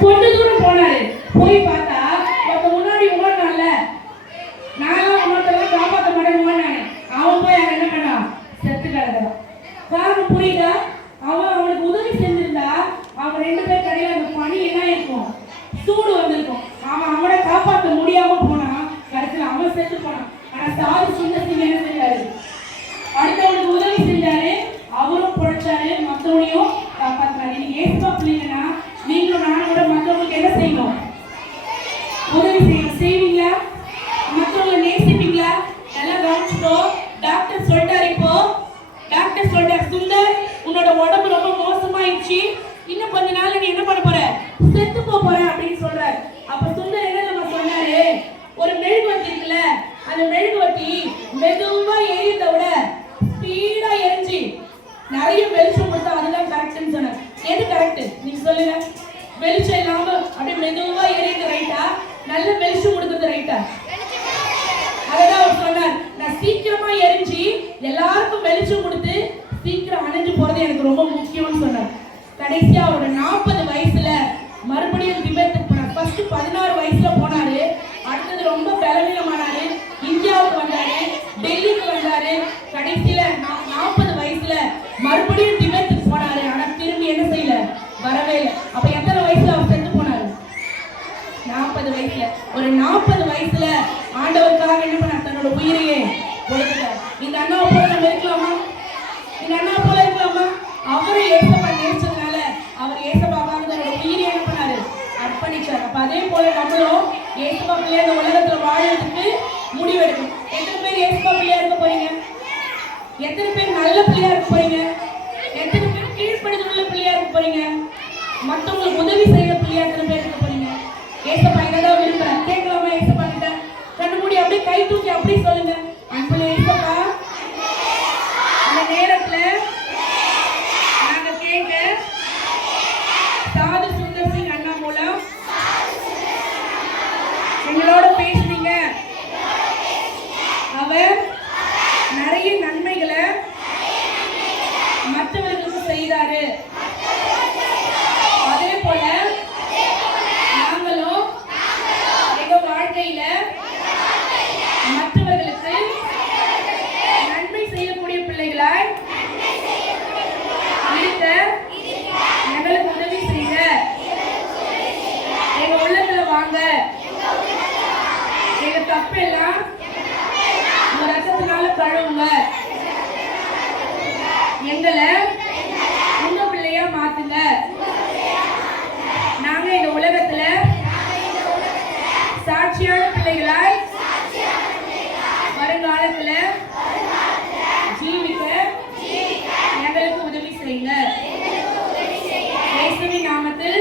கொஞ்ச தூரம் போனாரு. போய் பார்த்தா முன்னாடி ஓடினால நானும் இன்னொருத்தர காப்பாற்ற மாட்டேன் ஓடினானே அவன் போய் அவன் என்ன பண்ணான்? செத்து கிடக்குறான். காரணம் புரியுதா? அவனுக்கு உதவி செஞ்சிருந்தா அவன் 2 பேர் கடையில் அந்த பனி என்ன இருக்கும்? சூடு வந்திருக்கும். அவனை காப்பாற்ற முடியாம போனான். கடைசியில் அவன் செத்து போனான். ஆனா சாது சுந்தரசிங் என்ன செஞ்சாரு? அடுத்தவனுக்கு உதவி செஞ்சாரு. அவரும் பொழைச்சாரு, மற்றவனையும் காப்பாற்றினாரு. நீங்க ஏசுப்பா பிள்ளைங்கன்னா நீங்களும் நானும் கூட மற்றவங்களுக்கு என்ன செய்யணும்? உதவி செய்யணும். செய்வீங்களா? மற்றவங்களை நேசிப்பீங்களா? எல்லாம் கவனிச்சுக்கோ. டாக்டர் சொல்லிட்டாரு. இப்போ டாக்டர் சொல்லிட்டாரு, சுந்தர் உன்னோட உடம்பு ரொம்ப மோசமாயிடுச்சு, இன்னும் கொஞ்ச நாள் நீ என்ன பண்ண போற? செத்து போற அப்படின்னு சொல்றாரு. அப்ப சுந்தர் என்ன நம்ம சொன்னாரு? ஒரு மெழுகுவர்த்தி இருக்குல்ல, அந்த மெழுகுவர்த்தி மெதுவா எரியத விட ஸ்பீடா எரிஞ்சு நிறைய வெளிச்சம் கொடுத்தா அதுதான் கரெக்ட்னு சொன்னார். எது கரெக்ட் நீங்க சொல்லுங்க? வெளிச்சம் இல்லாம அப்படியே மெதுவா எரியுது ரைட்டா, நல்ல வெளிச்சம் கொடுக்குறது ரைட்டா? அதான் அவர் சொன்னார், நான் சீக்கிரமா எரிஞ்சு எல்லாருக்கும் வெளிச்சம் கொடுத்து சீக்கிரம் அணைஞ்சு போறது எனக்கு ரொம்ப முக்கியம்னு சொன்னார். கடைசியா அவரோட 40 வயசுல மறுபடியும் திபெத்துக்கு போனார். ஃபர்ஸ்ட் 16 வயசுல போனாரு. அடுத்தது ரொம்ப பலவீனமானாரு. இந்தியாவுக்கு வந்தாரு, டெல்லிக்கு வந்தாரு. கடைசியில 40 வயசுல மறுபடியும் திபெத்துக்கு போனாரு. ஆனா திரும்பி என்ன செய்யல? வரவே இல்லை. அப்ப எத்தனை வயசுல அவர் செத்து போனாரு? 40 வயசுல. ஒரு 40 வயசுல ஆண்டவருக்காக என்ன பண்ணார்? தன்னோட உயிரையே கொடுத்துட்டார். இந்த அண்ணாவை போல நம்ம இருக்கலாமா? இந்த அண்ணாவை போல இருக்கலாமா? அவரு ஏசப்பா நேசிச்சதுனால அவர் ஏசப்பாக்காக தன்னோட உயிரை என்ன பண்ணாரு? அர்ப்பணிச்சார். அப்ப அதே போல நம்மளும் ஏசப்பா பிள்ளையா இந்த உலகத்துல வாழறதுக்கு முடிவெடுக்கணும். எத்தனை பேர் ஏசப்பா பிள்ளையா இருக்க போறீங்க? எத்தனை பேர் நல்ல பிள்ளையா இருக்க போறீங்க? எத்தனை பேர் கீழ்ப்படிதல் உள்ள பிள்ளையா இருக்க போறீங்க? மற்றவங்களுக்கு உதவி செய்யற பிள்ளையா எத்தனை பேர் இருக்க போறீங்க? ஏசப்பா என்னதான் விரும்புறேன் கேட்கலாமா? ஏசப்பா கிட்ட கண்ணு மூடி அப்படியே கை தூக்கி அப்படியே சொல்லுங்க, அன்புல ஏசப்பா அந்த நேரத்துல நாங்க கேட்க சாது சுந்தர் சிங் அண்ணா மூலம் எங்களோட பேசுனீங்க. அவர் நிறைய நன்மைகளை மற்றவர்களுக்கு செய்தாரு. அதே போல நாங்களும் எங்க வாழ்க்கையில மற்றவர்களுக்கு நன்மை செய்யக்கூடிய பிள்ளைகளாய் இருக்க எங்களுக்கு உதவி செய்ய எங்க உள்ளத்துல வாங்க. எங்க தப்பு எல்லாம் உங்க ரசத்தினால கழுவுங்க. எங்களை உங்க பிள்ளையா மாத்துங்க. நாங்க இந்த உலகத்துல சாட்சியான பிள்ளைகளாய் வருங்காலத்துல ஜீவிக்க எங்களுக்கு உதவி செய்யுங்க. இயேசுவின் நாமத்தில்